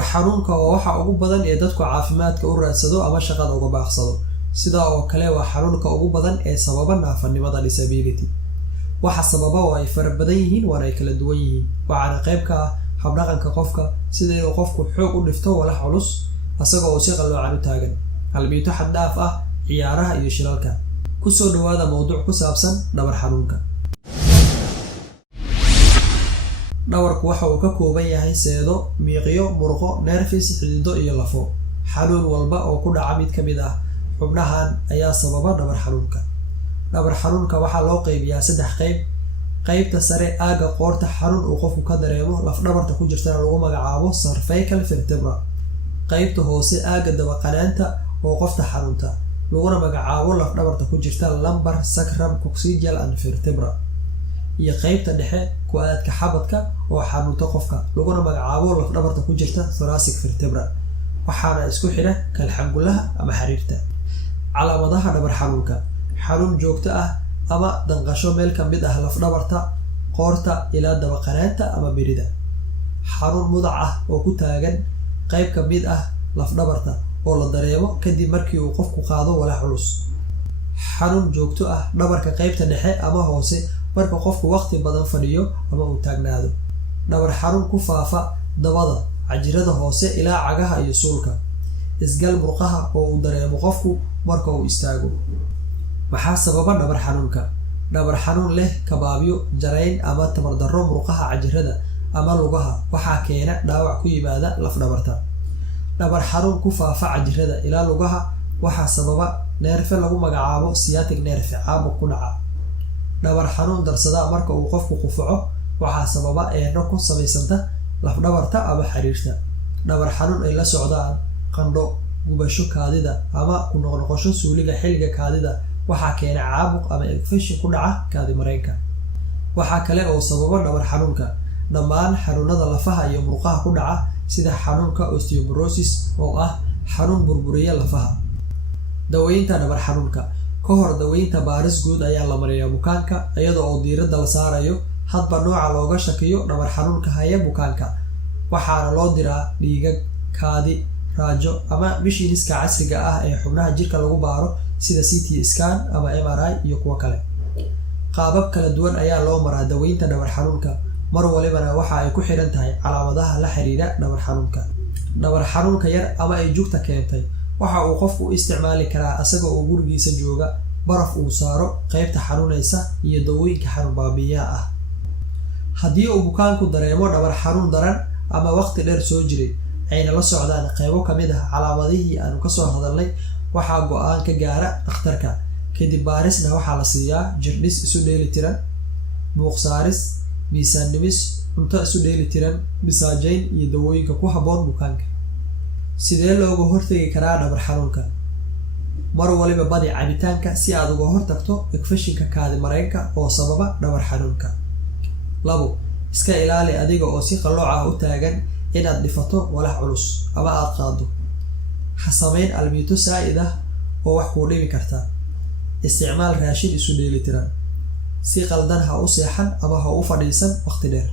dhabar xanuunka waa waxa ugu badan ee dadku caafimaadka u raadsado ama shaqada uga baaqsado. Sidaa oo kale waa xanuunka ugu badan ee sababa naafanimada disability. Waxa sababa oo ay fara badan yihiin waana ay kala duwan yihiin. Waxaana qayb ka ah habdhaqanka qofka, sida inuu qofku xoog u dhifto walax culus asagoo si qaloocan u taagan, qalbiito xad dhaaf ah, ciyaaraha iyo shilalka. Ku soo dhawaada mowduuc ku saabsan dhabar xanuunka. dhabarku waxa uu ka kooban yahay seedo, miiqyo, murqo, nerves, xidido iyo lafo. Xanuun walba oo ku dhaca mid ka mid ah xubnahan ayaa sababa dhabar xanuunka. dhabar xanuunka waxaa loo qaybiyaa 3 qayb. qaybta sare aaga qoorta xanuun uu qofku ka dareemo laf dhabarta ku jirtana lagu magacaabo cervical vertebra. qaybta hoose aaga dabaqanaanta oo qofta xanuunta laguna magacaabo laf dhabarta ku jirta lumbar sacrum coccygeal and vertebra. iyo qaybta dhexe ku aadka xabadka oo xanuunta qofka laguna magacaabo laf dhabarta ku jirta thoracic vertebra. waxaana isku xidha kalxangulaha ama xariirta. calaamadaha dhabar xanuunka: xanuun joogto ah ama danqasho meel ka mid ah laf dhabarta, qoorta ilaa dabaqanaanta ama birida. xanuun mudac ah oo ku taagan qayb ka mid ah laf dhabarta oo la dareemo kadib markii uu qofku qaado walax culus. xanuun joogto ah dhabarka qaybta dhexe ama hoose marka qofku waqti badan fadhiyo ama uu taagnaado. dhabar xanuun ku faafa dabada, cajirada hoose ilaa cagaha iyo suulka. isgal murqaha oo uu dareemo qofku marka uu istaago. maxaa sababa dhabar xanuunka? dhabar xanuun leh kabaabyo, jarayn ama tamar darro murqaha cajirada ama lugaha waxaa keena dhaawac ku yimaada laf dhabarta. dhabar xanuun ku faafa cajirada ilaa lugaha waxaa sababa neerfe lagu magacaabo sciatic nerve caabuq ku dhaca. dhabar xanuun darsada marka uu qofku qufaco waxaa sababa eeno ku samaysanta laf dhabarta ama xariirta. dhabar xanuun ay la socdaan qandho, gubasho kaadida ama ku noqnoqosho suuliga xilliga kaadida waxaa keena caabuq ama infection ku dhaca kaadi mareenka. waxaa kale oo sababa dhabar xanuunka dhammaan xanuunada lafaha iyo murqaha ku dhaca sida xanuunka osteoporosis oo ah xanuun burburiya lafaha. daweynta dhabar xanuunka: ka hor daweynta baaris guud ayaa la mariyaa bukaanka iyada oo diiradda la saarayo hadba nooca looga shakiyo dhabar xanuunka haya bukaanka. waxaana loo diraa dhiigag, kaadi, raajo ama mishiiniska casriga ah ee xubnaha jirka lagu baaro sida CT scan ama MRI iyo kuwo kale. qaabab kala duwan ayaa loo maraa daweynta dhabar xanuunka, mar walibana waxa ay ku xiran tahay calaamadaha la xiriira dhabar xanuunka. dhabar xanuunka yar ama ay jugta keentay waxa uu qofku u isticmaali karaa asaga oo gurigiisa jooga, baraf uu saaro qaybta xanuunaysa iyo dawooyinka xanuun baabi'iyaha ah. haddii uu bukaanku dareemo dhabar xanuun daran ama waqti dheer soo jiray ayna la socdaan qaybo ka mid ah calaamadihii aanu kasoo hadalnay, waxaa go-aan ka gaara dhakhtarka. kadib baarisna waxaa la siiyaa jirdhis isu dheeli tiran, buuq saaris, miisaan dhimis, cunto isu dheeli tiran, bisaajayn iyo dawooyinka ku habboon bukaanka. sidee looga hortagi karaa dhabar xanuunka? mar waliba badi cabitaanka si aad uga hortagto infekshinka kaadi mareenka oo sababa dhabar xanuunka. 2. iska ilaali adiga oo si qalooc ah u taagan inaad dhifato walax culus ama aad qaado. ha samayn almiito saa'id ah oo wax kuu dhimi karta. isticmaal raashin isu dheeli tiran. si qaldan ha u seexan ama ha u fadhiisan waqti dheer.